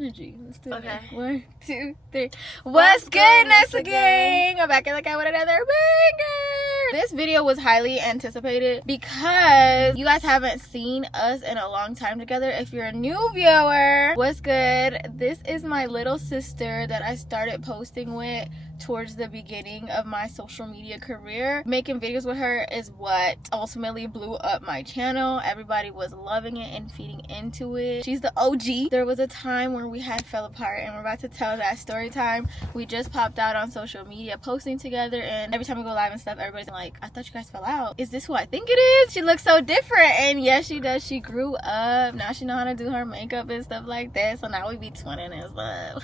energy. Let's do Okay. it. 1, 2, 3. What's good, Nessa Gang? I'm back in the car with another banger. This video was highly anticipated because you guys haven't seen us in a long time together. If you're a new viewer, what's good? This is my little sister that I started posting with towards the beginning of my social media career. Making videos with her is what ultimately blew up my channel. Everybody was loving it and feeding into it. She's the OG. There was a time when we had fell apart, and we're about to tell that story time. We just popped out on social media posting together, and every time we go live and stuff, everybody's like, I thought you guys fell out. Is this who I think it is? She looks so different. And yes, she does. She grew up. Now she know how to do her makeup and stuff like that. So now we be twinning and stuff.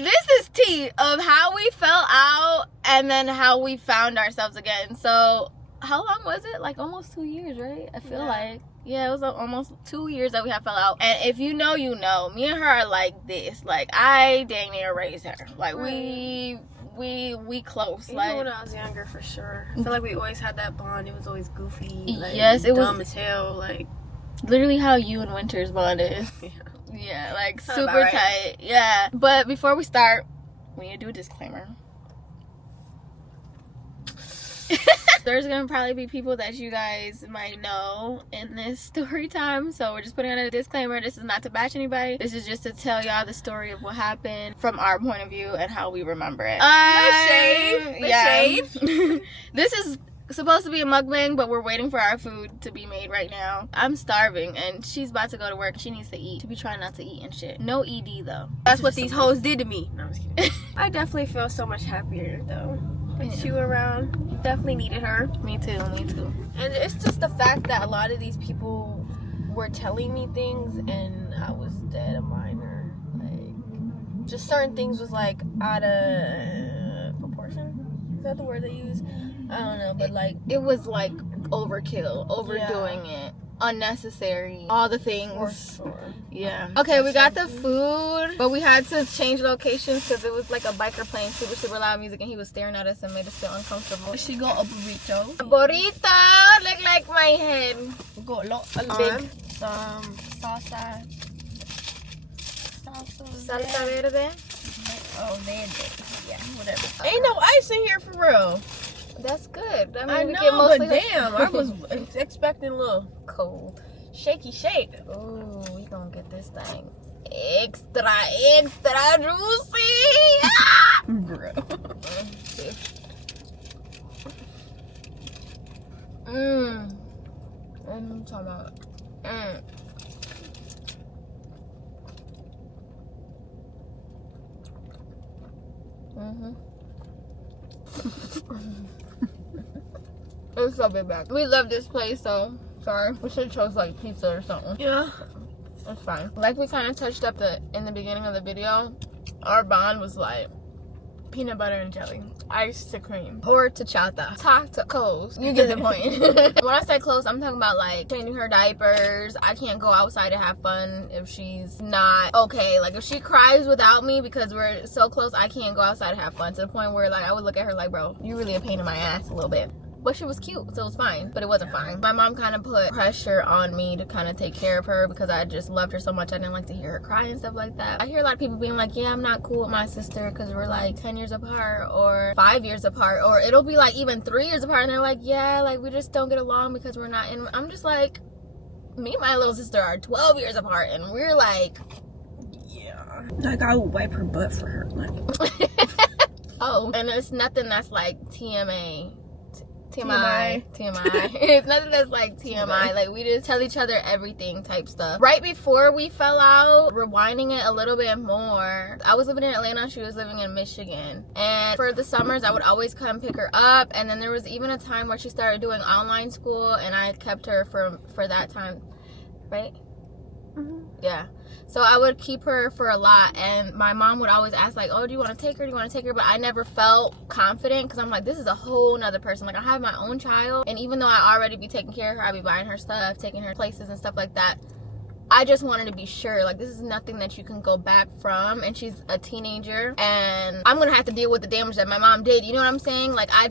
This is tea of how we fell out and then how we found ourselves again. So how long was it? Like almost 2 years, right? I feel like. Yeah, it was almost 2 years that we have fell out. And if you know, you know. Me and her are like this. Like, I dang near raised her. Like, we close. Even like when I was younger, for sure. I feel like we always had that bond. It was always goofy. Like, yes, it dumb was as hell. Like, literally how you and Winter's bond is. yeah. Yeah, like Sounds super about right. tight. Yeah. But before we start, we need to do a disclaimer. There's gonna probably be people that you guys might know in this story time, so we're just putting out a disclaimer. This is not to bash anybody. This is just to tell y'all the story of what happened from our point of view and how we remember it. No shade. No shade. This is supposed to be a mukbang, but we're waiting for our food to be made right now. I'm starving, and she's about to go to work. She needs to eat. She be trying not to eat and shit. No ED though. That's what these hoes did to me. No, I'm just kidding. I definitely feel so much happier though. With you around. You definitely needed her. Me too. And it's just the fact that a lot of these people were telling me things and I was dead a minor. Like, just certain things was like out of proportion. Is that the word they use? I don't know, but like, it was like overkill, overdoing it, unnecessary, all the things. for sure. Yeah. Okay, we got the food, but we had to change locations because it was like a biker playing super loud music, and he was staring at us and made us feel uncomfortable. She got a burrito. A burrito, look like my head. We got a lot of Big. some salsa. Salsa verde. Oh, verde. Yeah, whatever. Ain't no ice in here for real. That's good. I mean, I we know, get mostly but damn, I was expecting a little cold. shaky shake. Ooh, we gonna get this thing extra juicy. Bro. I'm talking about. It's so big back. We love this place, so sorry. We should have chose like pizza or something. Yeah. It's fine. Like we kind of touched up in the beginning of the video, our bond was like peanut butter and jelly, ice to cream, or tachata, tacos. You get the point. When I say close, I'm talking about like changing her diapers. I can't go outside to have fun if she's not okay. Like if she cries without me because we're so close, I can't go outside to have fun, to the point where like I would look at her like, bro, you really a pain in my ass a little bit. But she was cute, so it was fine. But it wasn't fine. My mom kind of put pressure on me to kind of take care of her because I just loved her so much. I didn't like to hear her cry and stuff like that. I hear a lot of people being like, yeah, I'm not cool with my sister because we're like 10 years apart or 5 years apart. Or it'll be like even 3 years apart. And they're like, yeah, like we just don't get along because we're not in. I'm just like, me and my little sister are 12 years apart. And we're like, Yeah. Like, I would wipe her butt for her. Like, oh. And it's nothing that's like TMI. TMI. It's nothing that's like TMI. Like, we just tell each other everything type stuff. Right before we fell out, rewinding it a little bit more, I was living in Atlanta, she was living in Michigan. And for the summers, I would always come pick her up. And then there was even a time where she started doing online school, and I kept her for that time. Right? mm-hmm. Yeah. So I would keep her for a lot, and my mom would always ask like, oh, do you want to take her? But I never felt confident because I'm like, this is a whole nother person. Like, I have my own child, and even though I already be taking care of her, I be buying her stuff, taking her places and stuff like that, I just wanted to be sure, like, this is nothing that you can go back from, and she's a teenager, and I'm gonna have to deal with the damage that my mom did, you know what I'm saying? Like, I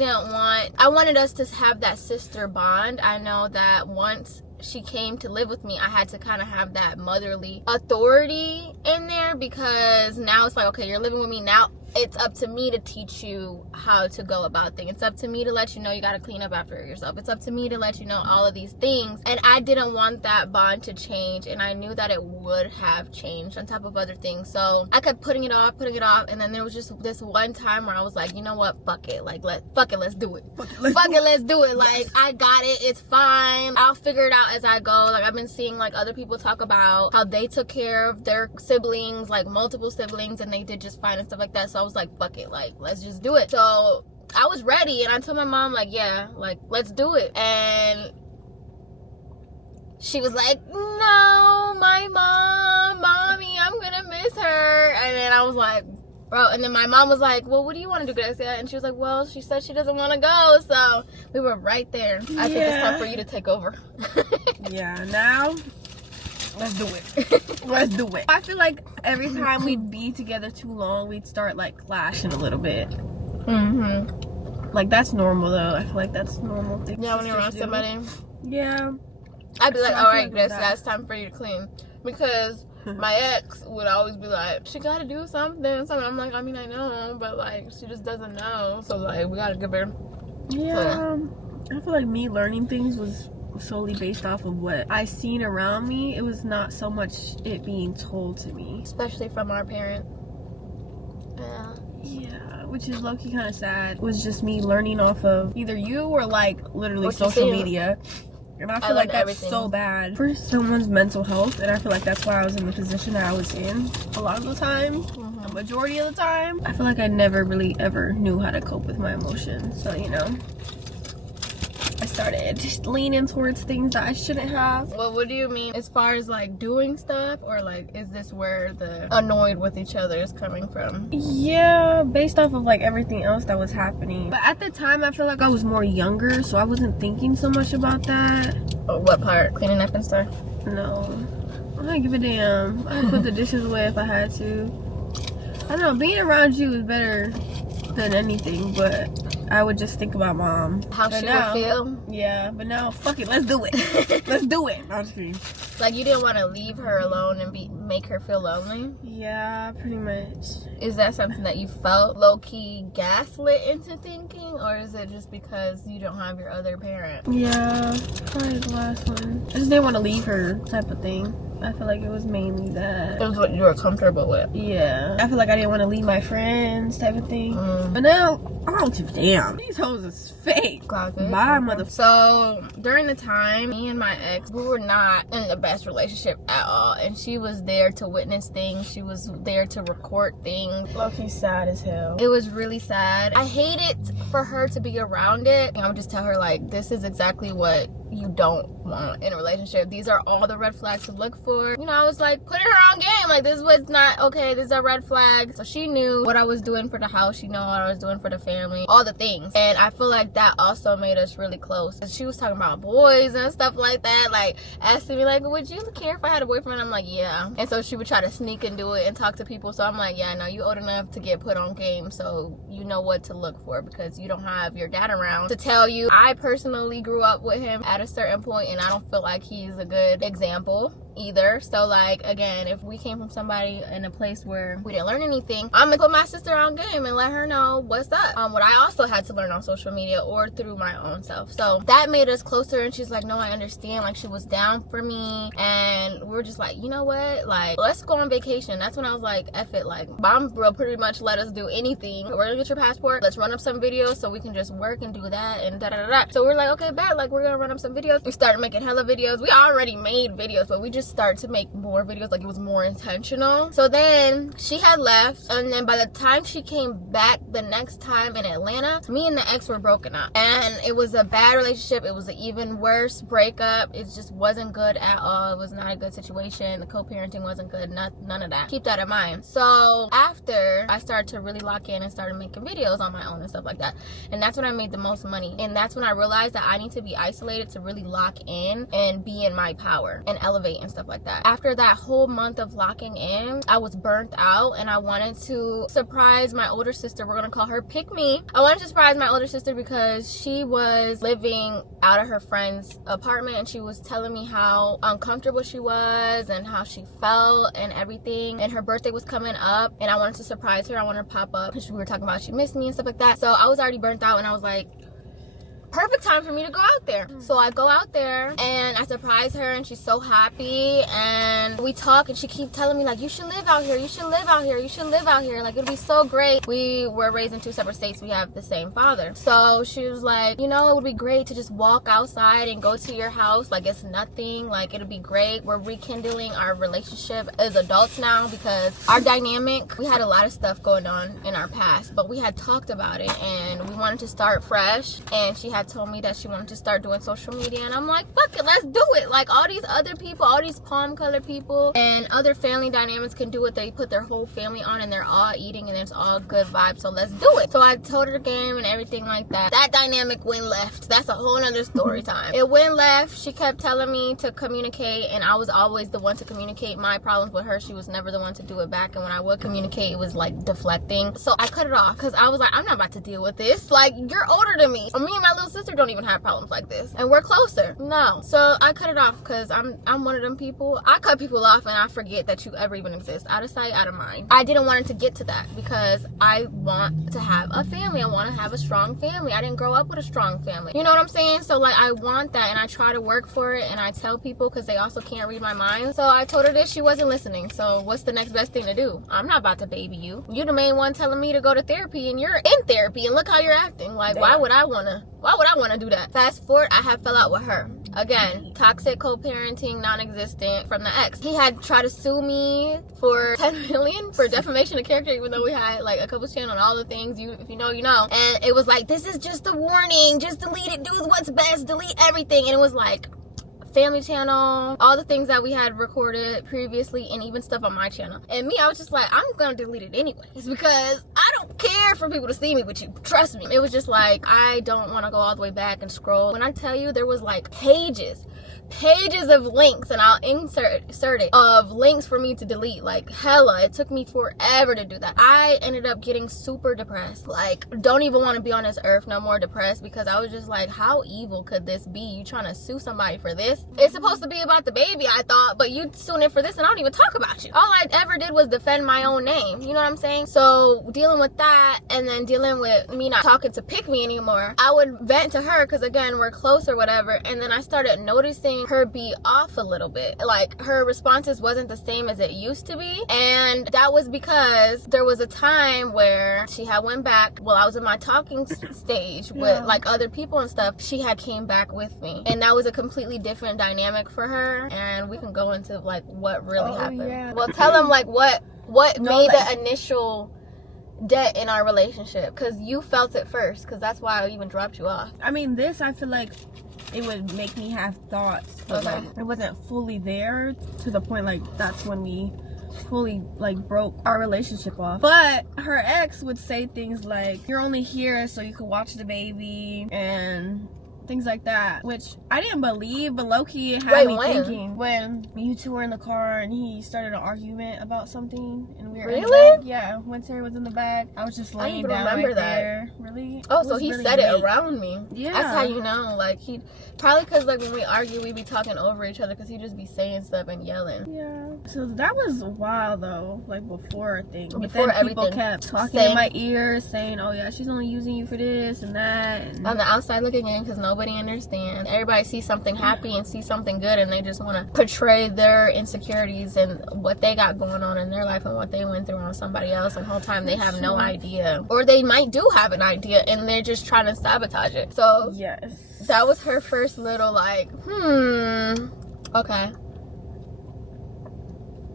wanted us to have that sister bond. I know that once she came to live with me, I had to kind of have that motherly authority in there, because now it's like, okay, you're living with me now. It's up to me to teach you how to go about things. It's up to me to let you know you got to clean up after yourself. It's up to me to let you know all of these things. And I didn't want that bond to change, and I knew that it would have changed on top of other things. So I kept putting it off, and then there was just this one time where I was like, you know what, fuck it, like let's do it. Let's do it. Like, I got it. It's fine. I'll figure it out as I go. Like, I've been seeing like other people talk about how they took care of their siblings, like multiple siblings, and they did just fine and stuff like that. So I was like, fuck it, like let's just do it. So I was ready, and I told my mom, like, yeah, like let's do it. And she was like, no, my mommy, I'm gonna miss her. And then I was like, bro. And then my mom was like, well, what do you want to do, Gracia? And she was like, well, she said she doesn't want to go. So we were right there. I think it's time for you to take over. Yeah, now let's do it. Let's do it. I feel like every time we'd be together too long, we'd start like clashing a little bit. Like, that's normal though. I feel like that's a normal thing. Yeah, when you're around somebody. Yeah. I'd be like, So all I right, feel like Gracia, it's time for you to clean. Because my ex would always be like, she gotta do something. I'm like, I mean, I know, but like, she just doesn't know. So like, we gotta give her. Yeah. I feel like me learning things was solely based off of what I seen around me. It was not so much it being told to me, especially from our parent. Yeah, which is low-key kind of sad. It was just me learning off of either you or like literally what social media. And I feel like that's everything. So bad for someone's mental health, and I feel like that's why I was in the position that I was in a lot of the time. A majority of the time, I feel like I never really ever knew how to cope with my emotions. So, you know, I started just leaning towards things that I shouldn't have. Well, what do you mean as far as like doing stuff, or like is this where the annoyed with each other is coming from? Yeah, based off of like everything else that was happening. But at the time, I feel like I was more younger, so I wasn't thinking so much about that. Oh, what part? Cleaning up and stuff? No, I don't give a damn. I'd put the dishes away if I had to. I don't know, being around you is better than anything, but I would just think about mom. How she would feel? Yeah, but now, fuck it, let's do it. Let's do it. I'm just kidding. Like, you didn't want to leave her alone and make her feel lonely? Yeah, pretty much. Is that something that you felt low-key gaslit into thinking? Or is it just because you don't have your other parent? Yeah, probably the last one. I just didn't want to leave her type of thing. I feel like it was mainly that. It was what you were comfortable with. Yeah. I feel like I didn't want to leave my friends type of thing. But now, I don't give a damn. These hoes is fake. Bye, mother. So, during the time, me and my ex, we were not in the best relationship at all. And she was there to witness things. She was there to record things. Low-key sad as hell. It was really sad. I hated for her to be around it. I would just tell her, like, this is exactly what you don't want in a relationship. These are all the red flags to look for. You know, I was like, putting her on game. Like, this was not okay. These are red flags. So she knew what I was doing for the house. She knew what I was doing for the family. All the things. And I feel like that also made us really close. She was talking about boys and stuff like that. Like, asking me, like, would you care if I had a boyfriend? I'm like, yeah. And so she would try to sneak and do it and talk to people. So I'm like, yeah, no, you old enough to get put on game. So you know what to look for, because you don't have your dad around to tell you. I personally grew up with him at a certain point, and I don't feel like he's a good example either. So like, again, if we came from somebody in a place where we didn't learn anything, I'm gonna put my sister on game and let her know what's up. What I also had to learn on social media or through my own self. So that made us closer, and she's like, no, I understand. Like, she was down for me, and we were just like, you know what, like, let's go on vacation. That's when I was like, F it, like, mom bro pretty much let us do anything. We're gonna get your passport, let's run up some videos so we can just work and do that and da da da. So we're like, okay, bet, like, we're gonna run up some videos. We started making hella videos. We already made videos, but we just started to make more videos. Like, it was more intentional. So then she had left, and then by the time she came back the next time in Atlanta, me and the ex were broken up, and it was a bad relationship. It was an even worse breakup. It just wasn't good at all. It was not a good situation. The co-parenting wasn't good. None of that. Keep that in mind. So after I started to really lock in and started making videos on my own and stuff like that, and that's when I made the most money. And that's when I realized that I need to be isolated to really lock in and be in my power and elevate and stuff like that. After that whole month of locking in, I was burnt out and I wanted to surprise my older sister. We're gonna call her Pick Me. I wanted to surprise my older sister because she was living out of her friend's apartment and she was telling me how uncomfortable she was and how she felt and everything, and her birthday was coming up and I wanted to surprise her. I wanted to pop up because we were talking about she missed me and stuff like that. So I was already burnt out and I was like, perfect time for me to go out there. So I go out there and I surprise her and she's so happy and we talk and she keeps telling me like, you should live out here, you should live out here, you should live out here, like it'll be so great. We were raised in 2 separate states. We have the same father. So she was like, you know, it would be great to just walk outside and go to your house like it's nothing, like it'll be great. We're rekindling our relationship as adults now because our dynamic, we had a lot of stuff going on in our past, but we had talked about it and we wanted to start fresh. And she had told me that she wanted to start doing social media and I'm like, fuck it, let's do it. Like all these other people, all these palm colored people and other family dynamics can do it. They put their whole family on and they're all eating and it's all good vibes, so let's do it. So I told her the game and everything like that. That dynamic went left. That's a whole nother story time. It went left. She kept telling me to communicate and I was always the one to communicate my problems with her. She was never the one to do it back, and when I would communicate it was like deflecting. So I cut it off because I was like, I'm not about to deal with this. Like, you're older than me. Me and my little sister don't even have problems like this and we're closer. No. So I cut it off because I'm one of them people. I cut people off and I forget that you ever even exist. Out of sight, out of mind. I didn't want it to get to that because I want to have a family. I want to have a strong family. I didn't grow up with a strong family. You know what I'm saying? So like I want that and I try to work for it and I tell people because they also can't read my mind. So I told her this. She wasn't listening. So what's the next best thing to do? I'm not about to baby you. You're the main one telling me to go to therapy and you're in therapy and look how you're acting. Like, why would I want to do that? Fast forward, I have fell out with her. Again, toxic co-parenting, non-existent from the ex. He had tried to sue me for $10 million for defamation of character, even though we had like a couples channel and all the things. If you know, you know. And it was like, this is just a warning. Just delete it. Do what's best. Delete everything. And it was like, family channel, all the things that we had recorded previously, and even stuff on my channel. And me, I was just like, I'm gonna delete it anyways because I don't care for people to see me with you. Trust me. It was just like, I don't want to go all the way back and scroll. When I tell you, there was like pages of links, and I'll insert it, of links for me to delete. Like hella, it took me forever to do that. I ended up getting super depressed. Like, don't even want to be on this earth no more, depressed, because I was just like, how evil could this be? You trying to sue somebody for this? It's supposed to be about the baby, I thought, but you suing it for this and I don't even talk about you. All I ever did was defend my own name. You know what I'm saying? So dealing with that and then dealing with me not talking to Pick Me anymore, I would vent to her because again, we're close or whatever, and then I started noticing her be off a little bit. Like her responses wasn't the same as it used to be, and that was because there was a time where she had went back while I was in my talking stage with like other people and stuff. She had came back with me, and that was a completely different dynamic for her, and we can go into like what really happened. Well, tell them like what made the initial debt in our relationship, because you felt it first, because that's why I even dropped you off. I mean, this, I feel like it would make me have thoughts, but like it wasn't fully there to the point like that's when we fully like broke our relationship off. But her ex would say things like, you're only here so you can watch the baby and things like that, which I didn't believe, but low-key it had me thinking when you two were in the car and he started an argument about something and we were in the back. Yeah, Winter was in the back. I was just laying down right there. Really? Oh, so he said it around me. Yeah. That's how you know. Like, he probably, because like when we argue, we be talking over each other because he just be saying stuff and yelling. Yeah. So that was a while though, like before things. But before then people kept talking in my ear, saying, oh yeah, she's only using you for this and that. And on the outside looking in, because nobody understands. Everybody sees something happy and sees something good, and they just want to portray their insecurities and what they got going on in their life and what they went through on somebody else, and the whole time they have no idea, or they might do have an idea and they're just trying to sabotage it. So yes, that was her first little like okay.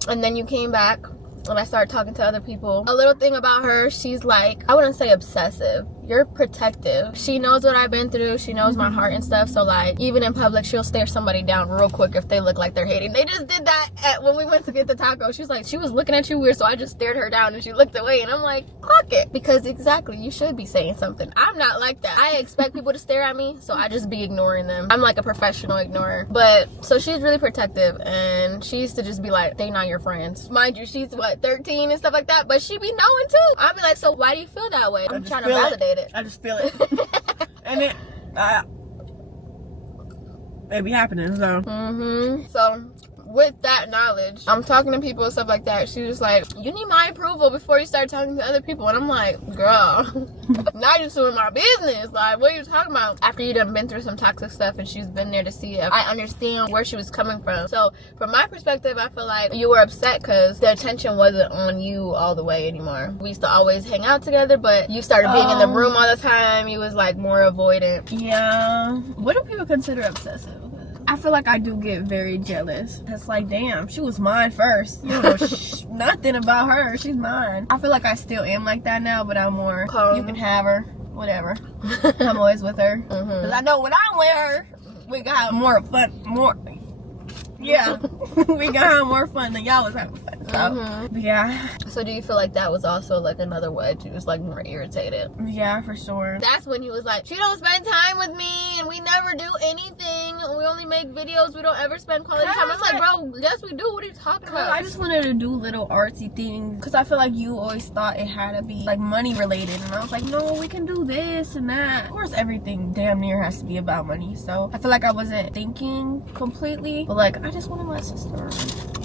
And then you came back and I started talking to other people. A little thing about her, she's like, I wouldn't say obsessive. you're protective. She knows what I've been through. She knows my heart and stuff. So like, even in public, she'll stare somebody down real quick if they look like they're hating. They just did that when we went to get the taco. She was like, she was looking at you weird, so I just stared her down and she looked away. And I'm like, clock it. Because exactly, you should be saying something. I'm not like that. I expect people to stare at me, so I just be ignoring them. I'm like a professional ignorer. But so she's really protective, and she used to just be like, they not your friends. Mind you, she's what, 13 and stuff like that, but she be knowing too. I'll be like, so why do you feel that way? I'm trying to validate it. I just feel it. And it be happening, so. So with that knowledge, I'm talking to people and stuff like that. She was like, you need my approval before you start talking to other people. And I'm like, girl, now you're doing my business. Like, what are you talking about? After you done been through some toxic stuff and she's been there to see it, I understand where she was coming from. So from my perspective, I feel like you were upset because the attention wasn't on you all the way anymore. We used to always hang out together, but you started being in the room all the time. You was like more avoidant. Yeah. What do people consider obsessive? I feel like I do get very jealous. It's like, damn, she was mine first. You don't know nothing about her. She's mine. I feel like I still am like that now, but I'm more, you can have her, whatever. I'm always with her. Because I know when I'm with her, we got more fun, yeah. We got have more fun than y'all was having fun. So, yeah. So do you feel like that was also like another wedge? You was like more irritated? Yeah, for sure. That's when he was like, she don't spend time with me and we never do anything. We only make videos. We don't ever spend quality time. I'm like, bro, yes we do. What are you talking about? I just wanted to do little artsy things because I feel like you always thought it had to be like money related, and I was like, no, we can do this and that. Of course, everything damn near has to be about money. So I feel like I wasn't thinking completely, but like I just wanted my sister.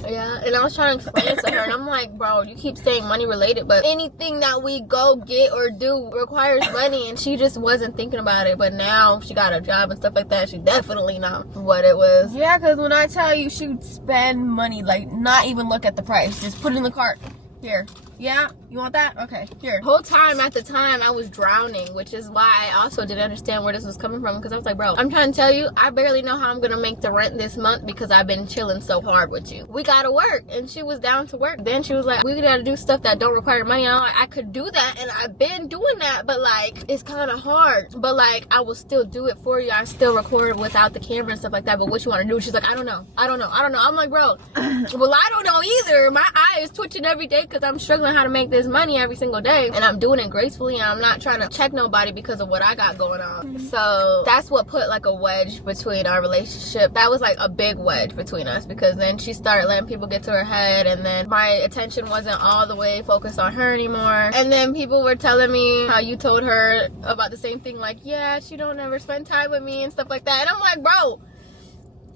Yeah, and I was trying to explain to her, and I'm like, bro, you keep saying money related, but anything that we go get or do requires money, and she just wasn't thinking about it. But now she got a job and stuff like that, she definitely knows what it was. Yeah, because when I tell you, she would spend money, like not even look at the price, just put it in the cart. Here. Yeah, you want that? Okay, here. Whole time at the time I was drowning, which is why I also didn't understand where this was coming from, because I was like, bro, I'm trying to tell you, I barely know how I'm gonna make the rent this month because I've been chilling so hard with you. We gotta work, and she was down to work. Then she was like, we gotta do stuff that don't require money. I'm like, I could do that, and I've been doing that, but like it's kind of hard. But like I will still do it for you. I still record without the camera and stuff like that. But what you want to do? She's like, I don't know. I'm like, bro, well, I don't know either. My eye is twitching every day because I'm struggling how to make this money every single day, and I'm doing it gracefully, and I'm not trying to check nobody because of what I got going on. So that's what put like a wedge between our relationship. That was like a big wedge between us, because then she started letting people get to her head, and then my attention wasn't all the way focused on her anymore. And then people were telling me how you told her about the same thing, like, yeah, she don't ever spend time with me and stuff like that. And I'm like, bro,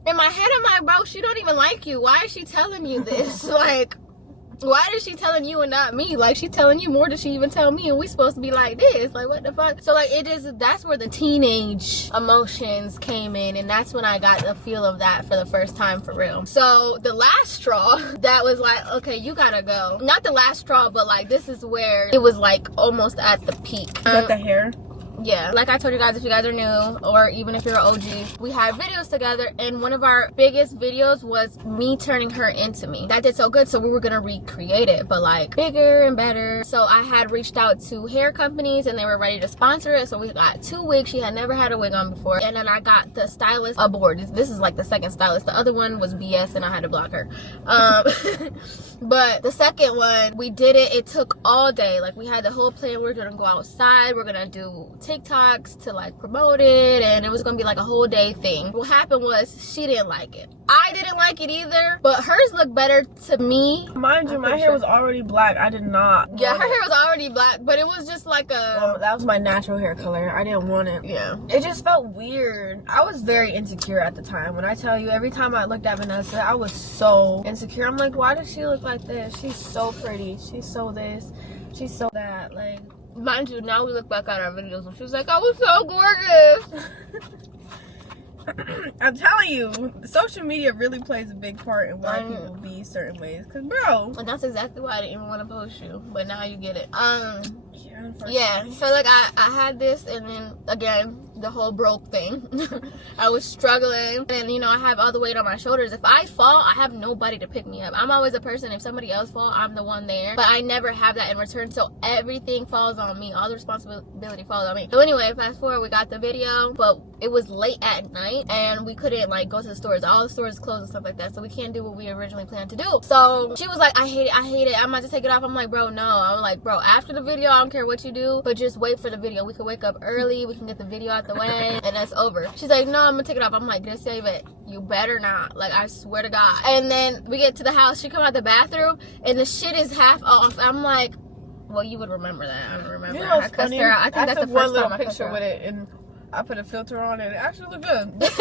in my head I'm like, bro, she don't even like you. Why is she telling you this? Like, why is she telling you and not me? Like, she telling you more than she even tell me, and we supposed to be like this. Like, what the fuck? So like, that's where the teenage emotions came in, and that's when I got the feel of that for the first time for real. So the last straw that was like, okay, you gotta go. Not the last straw, but like this is where it was like almost at the peak. Got the hair. Yeah, like I told you guys, if you guys are new, or even if you're an OG, we had videos together, and one of our biggest videos was me turning her into me. That did so good, so we were gonna recreate it, but like bigger and better. So I had reached out to hair companies, and they were ready to sponsor it. So we got 2 wigs. She had never had a wig on before, and then I got the stylist aboard. This is like the second stylist. The other one was BS, and I had to block her. But the second one, we did it. It took all day. Like, we had the whole plan. We're gonna go outside. We're gonna do TikToks to like promote it, and it was gonna be like a whole day thing. What happened was she didn't like it. I didn't like it either, but hers looked better to me. Mind you, my hair was already black. I did not. Yeah, her hair was already black, but it was just like well, that was my natural hair color. I didn't want it. Yeah. It just felt weird. I was very insecure at the time. When I tell you, every time I looked at Vanessa, I was so insecure. I'm like, why does she look like this? She's so pretty. She's so this. She's so that. Like, mind you, now we look back at our videos, and she was like, I was so gorgeous. I'm telling you, social media really plays a big part in why people be certain ways. Cause bro, and that's exactly why I didn't even want to post you, but now you get it. yeah. So like I had this, and then again the whole broke thing. I was struggling, and you know, I have all the weight on my shoulders. If I fall, I have nobody to pick me up. I'm always a person, if somebody else falls, I'm the one there, but I never have that in return, so everything falls on me. All the responsibility falls on me. So anyway, fast forward, we got the video, but it was late at night, and we couldn't like go to the stores. All the stores closed and stuff like that, so we can't do what we originally planned to do. So she was like, I hate it, I'm about to take it off. I'm like, bro, no. I'm like, bro, after the video, I don't care what you do, but just wait for the video. We can wake up early, we can get the video out the way, and that's over. She's like, no, I'm gonna take it off. I'm like, just save it. You better not. Like, I swear to God. And then we get to the house, she come out the bathroom, and the shit is half off. I'm like, well, you would remember that. I don't remember. You know what's I cussed funny? her out. I think that's the took one first little time I cussed her picture out. with it, and I put a filter on it. It actually looked good.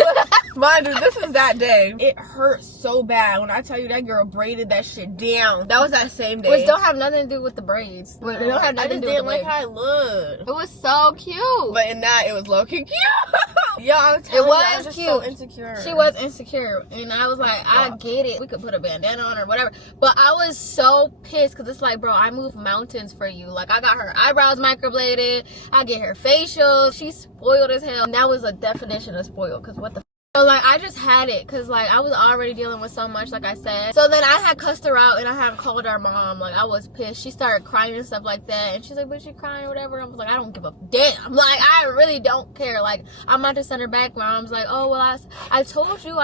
Mind you, this is that day. It hurt so bad. When I tell you that girl braided that shit down. That was that same day. Which don't have nothing to do with the braids. It don't have nothing to do with the like braids. how it looked. It was so cute. But in that, it was low-key cute. Yo, I'm telling It you, I was was just cute. so insecure. She was insecure, and I was like, I get it. We could put a bandana on or whatever, but I was so pissed because it's like, bro, I moved mountains for you. Like, I got her eyebrows microbladed, I get her facial. She's spoiled as hell, and that was a definition of spoiled. Because what the so like, I just had it because like I was already dealing with so much, like I said. So then I had cussed her out, and I had called our mom. Like, I was pissed. She started crying and stuff like that, and she's like, but she crying or whatever. I was like, I don't give a damn. Like, I really don't care. Like, I'm about to send her back. My mom's like, oh, well, I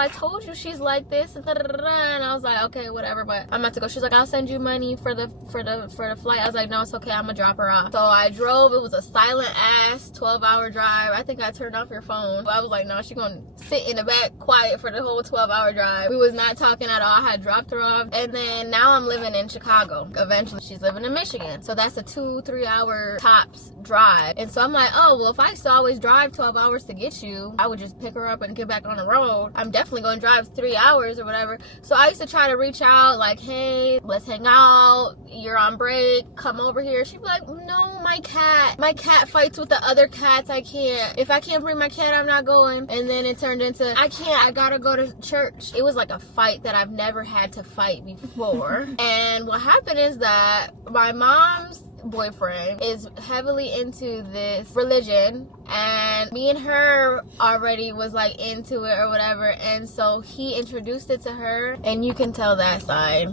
told you she's like this, and and I was like, okay, whatever, but I'm about to go. She's like, I'll send you money for the flight. I was like, no, it's okay, I'm gonna drop her off. So I drove. It was a silent ass 12-hour drive. I think I turned off your phone, but I was like, no, she's gonna sit in the back quiet for the whole 12-hour drive. We was not talking at all. I had dropped her off, and then now I'm living in Chicago. Eventually she's living in Michigan, so that's a 2-3 hour tops drive. And so I'm like, oh, well, if I used to always drive 12 hours to get you, I would just pick her up and get back on the road. I'm definitely going to drive 3 hours or whatever. So I used to try to reach out like, hey, let's hang out, you're on break, come over here. She'd be like, no, my cat fights with the other cats. I can't. If I can't bring my cat, I'm not going. And then it turned into, I can't, I gotta go to church. It was like a fight that I've never had to fight before. And what happened is that my mom's boyfriend is heavily into this religion, and me and her already was like into it or whatever, and so he introduced it to her, and you can tell that side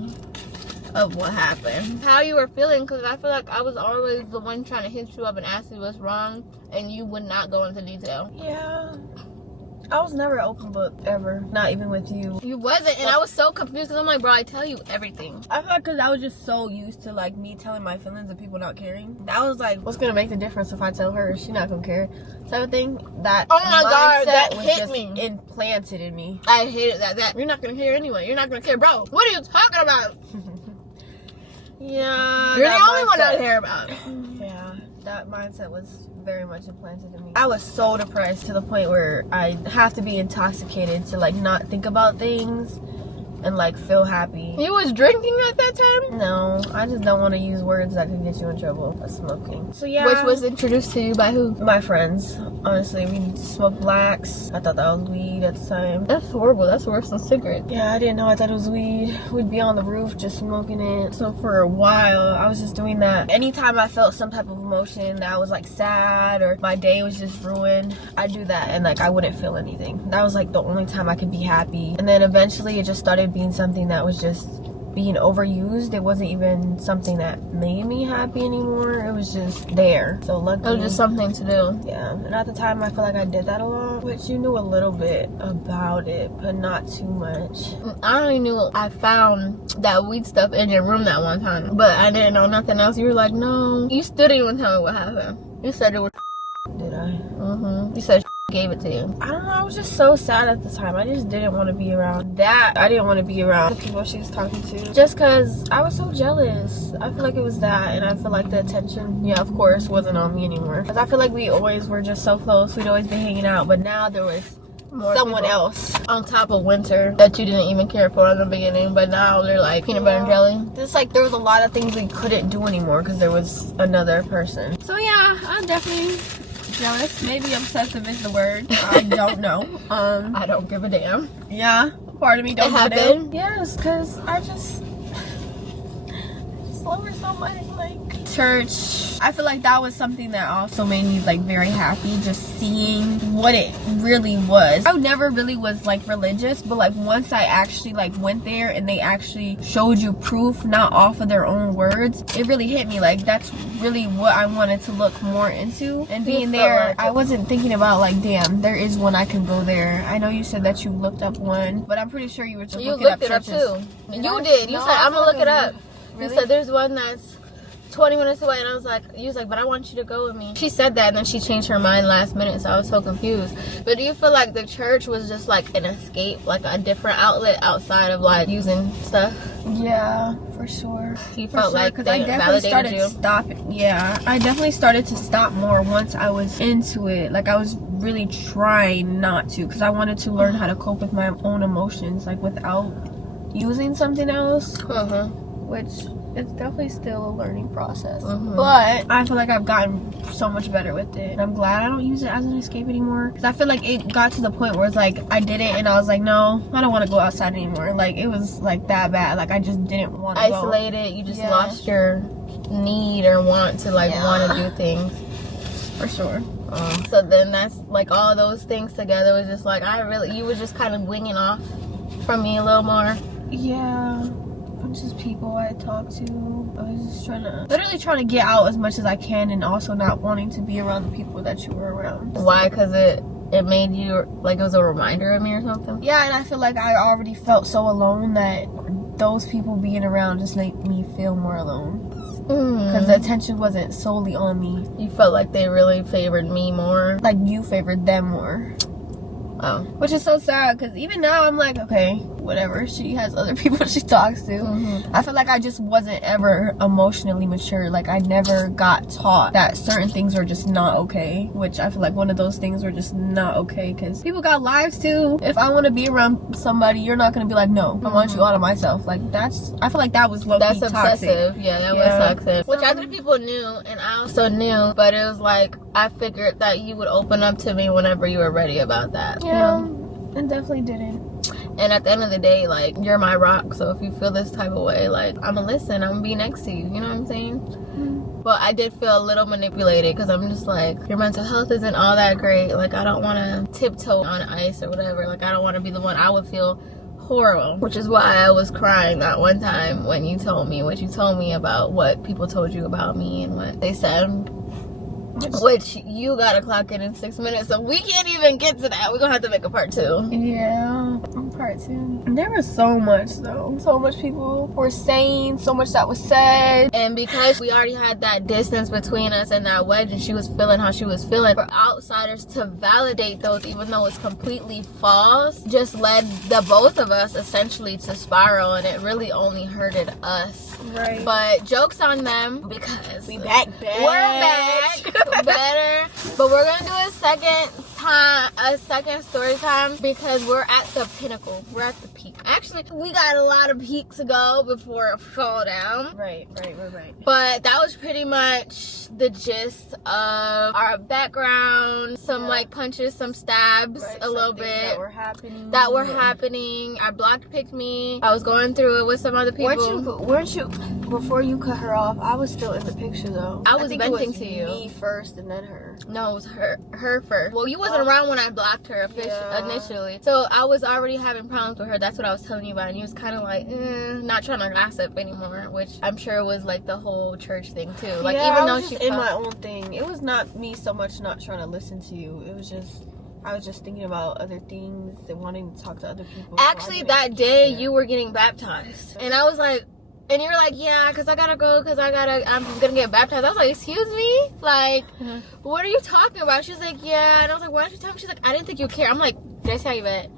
of what happened. How you were feeling, because I feel like I was always the one trying to hit you up and ask you what's wrong, and you would not go into detail. Yeah. I was never an open book, ever. Not even with you. You wasn't, and I was so confused because I'm like, bro, I tell you everything. I feel like because I was just so used to like me telling my feelings and people not caring. That was like, what's gonna make the difference if I tell her? She not gonna care. Type of thing. That oh my God, that was hit just me. Implanted in me. I hated that. You're not gonna care anyway. You're not gonna care, bro. What are you talking about? Yeah. You're the only one I care about. Yeah, that mindset was very much implanted in me. I was so depressed to the point where I have to be intoxicated to like not think about things and like feel happy. You was drinking at that time? No, I just don't want to use words that could get you in trouble. That's smoking. So yeah. Which was introduced to you by who? My friends. Honestly, we smoked blacks. I thought that was weed at the time. That's horrible. That's worse than cigarettes. Yeah, I didn't know. I thought it was weed. We'd be on the roof just smoking it. So for a while, I was just doing that. Anytime I felt some type of emotion that I was like sad or my day was just ruined, I'd do that and like I wouldn't feel anything. That was like the only time I could be happy. And then eventually it just started being something that was just being overused. It wasn't even something that made me happy anymore. It was just there. So luckily, It was just something to do. yeah. And at the time, I feel like I did that a lot, which you knew a little bit about it, but not too much. I only knew I found that weed stuff in your room that one time, but I didn't know nothing else. You were like, no. You still didn't even tell me what happened. You said it was. Did I? You said gave it to you. I don't know. I was just so sad at the time. I just didn't want to be around that. I didn't want to be around the people she was talking to. Just because I was so jealous. I feel like it was that. And I feel like the attention, yeah, of course, wasn't on me anymore. Because I feel like we always were just so close. We'd always be hanging out. But now there was More someone people else. on top of Winter that you didn't even care for in the beginning, but now they're like peanut butter and jelly. Just like there was a lot of things we couldn't do anymore because there was another person. So yeah, I'm definitely jealous. Maybe obsessive is the word. I don't know. I don't give a damn. Yeah, part of me don't It give a damn. happened? Yes, because I just love her so much. Like Church, I feel like that was something that also made me like very happy, just seeing what it really was. I never really was like religious, but like once I actually like went there and they actually showed you proof, not off of their own words, it really hit me. Like that's really what I wanted to look more into. And being there, I wasn't thinking about like, damn, there is one I can go there. I know you said that you looked up one, but I'm pretty sure you were just looking up churches. You looked it up too. You did. You said, I'm gonna look it up. Really? You said there's one that's 20 minutes away, and I was like, but I want you to go with me. She said that, and then she changed her mind last minute, so I was so confused. But do you feel like the church was just like an escape, like a different outlet outside of like using stuff? Yeah, for sure. You felt like because I definitely started stopping. Yeah, I definitely started to stop more once I was into it. Like I was really trying not to, because I wanted to learn how to cope with my own emotions, like without using something else. Which it's definitely still a learning process. But I feel like I've gotten so much better with it. And I'm glad I don't use it as an escape anymore. Because I feel like it got to the point where it's like I did it and I was like, no, I don't want to go outside anymore. Like it was like that bad. Like I just didn't want to go. Isolated. You just lost your need or want to like want to do things. For sure. So then that's like all those things together was just like you was just kind of winging off from me a little more. Yeah. Just people I talked to. I was just literally trying to get out as much as I can, and also not wanting to be around the people that you were around. Why? Because it made you like it was a reminder of me or something? Yeah, and I feel like I already felt so alone that those people being around just made me feel more alone. Because the attention wasn't solely on me. You felt like they really favored me more? Like you favored them more. Oh. Which is so sad, because even now I'm like, okay, whatever. She has other people she talks to. I feel like I just wasn't ever emotionally mature. Like I never got taught that certain things are just not okay. Which I feel like one of those things were just not okay, because people got lives too. If I want to be around somebody, you're not going to be like, no, I want you out of myself. Like I feel like that was low-key toxic. Toxic. Yeah, that was toxic. Which other people knew, and I also knew, but it was like, I figured that you would open up to me whenever you were ready about that. Yeah, and definitely didn't. And at the end of the day, like, you're my rock, so if you feel this type of way, like, I'm gonna listen, I'm gonna be next to you, you know what I'm saying? But I did feel a little manipulated, because I'm just like, your mental health isn't all that great, like, I don't want to tiptoe on ice or whatever, like, I don't want to be the one. I would feel horrible, which is why I was crying that one time when you told me what you told me about what people told you about me and what they said. Which you gotta clock it in 6 minutes, so we can't even get to that. We're gonna have to make a part 2. Yeah, part 2. There was so much though. So much people were saying, so much that was said. And because we already had that distance between us and that wedge, and she was feeling how she was feeling, for outsiders to validate those, even though it's completely false, just led the both of us essentially to spiral, and it really only hurted us. Right. But jokes on them, because we're back. Better. But we're gonna do a second story time, because we're at the pinnacle. We're at the peak. Actually, we got a lot of peaks to go before it fall down. Right. But that was pretty much the gist of our background. Some like punches, some stabs, a little bit that were happening. I blocked picked me. I was going through it with some other people. Weren't you? Before you cut her off, I was still in the picture though. I was venting to you. Me first and then her. No, it was her first. Well, you wasn't around when I blocked her initially. So I was already having problems with her. That's what I was telling you about. And you was kind of like, not trying to gossip anymore, which I'm sure was like the whole church thing too. Like, even though she in my own thing. It was not me so much not trying to listen to you. It was just, I was just thinking about other things and wanting to talk to other people. Actually, that day you were getting baptized. And I was like, and you were like, yeah, because I gotta go, because I'm gonna get baptized. I was like, excuse me? Like, what are you talking about? She was like, yeah. And I was like, why did you tell me? She's like, I didn't think you care. I'm like, did I tell you that?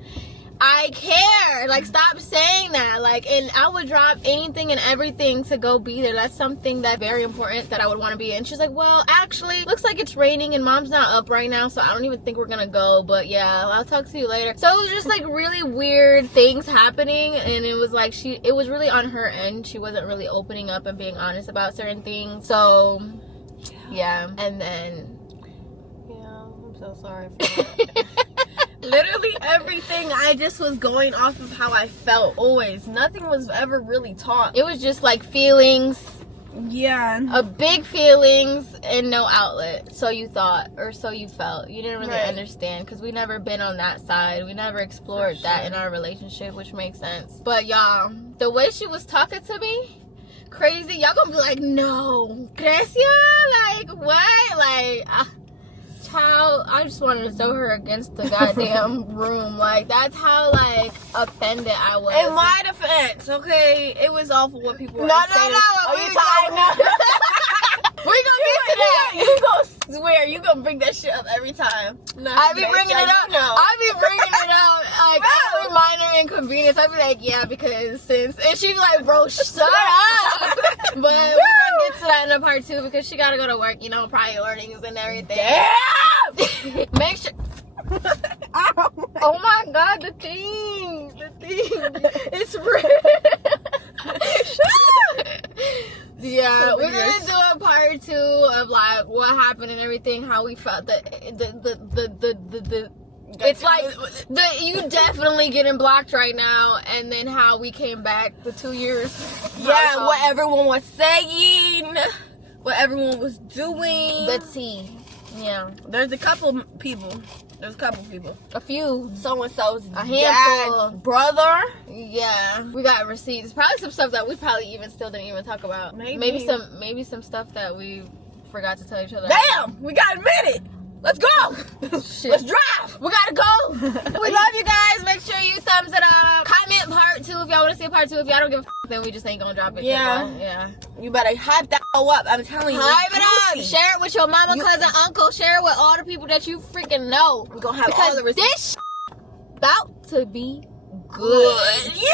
I care. Like, stop saying that. Like, and I would drop anything and everything to go be there. That's something that's very important that I would want to be in. She's like, well, actually, looks like it's raining and mom's not up right now, so I don't even think we're gonna go. But yeah, I'll talk to you later. So it was just like really weird things happening, and it was like it was really on her end. She wasn't really opening up and being honest about certain things. So yeah, and then I'm so sorry for that. Literally everything, I just was going off of how I felt always. Nothing was ever really taught. It was just like feelings Yeah. A big feelings and no outlet. So you thought, or so you felt. You didn't really Right. understand because we never been on that side. We never explored that in our relationship, which makes sense. But y'all, the way she was talking to me, crazy. Y'all gonna be like, no, Grecia, like what? Like, child, I just wanted to throw her against the goddamn room. Like, that's how like offended I was. In my defense, okay, it was awful what people were No. saying. Oh, you you tired? we gonna get to that. You gonna swear you gonna bring that shit up every time. Nah, I be bitch, bringing it up. You know. I be bringing it up like every minor inconvenience. I be like, yeah, because since, and she be like, bro, shut up. But we're gonna get to that in a part 2 because she gotta go to work, you know, priorities and everything. Damn! Make sure. Oh my god, the thing, it's real. Yeah, So we're weird. gonna do a part 2 of like what happened and everything, how we felt. It's like you definitely getting blocked right now, and then how we came back the 2 years. Yeah, what everyone was saying, what everyone was doing. The tea. Yeah, There's a couple people. a few. So and so's A handful. dad's brother. Yeah, we got receipts. Probably some stuff that we probably even still didn't even talk about. Maybe. Maybe some stuff that we forgot to tell each other. Damn, we got a minute. Let's go. Shit. Let's drive. We gotta go. We love you guys. Make sure you thumbs it up. Comment part 2 if y'all want to see a part 2. If y'all don't give a then we just ain't gonna drop it. Yeah. Yeah. You better hype that up. I'm telling you. Hype it up. juicy. Share it with your mama, cousin, uncle. Share it with all the people that you freaking know. We're gonna have Because all the receipts. this about to be good. Yeah.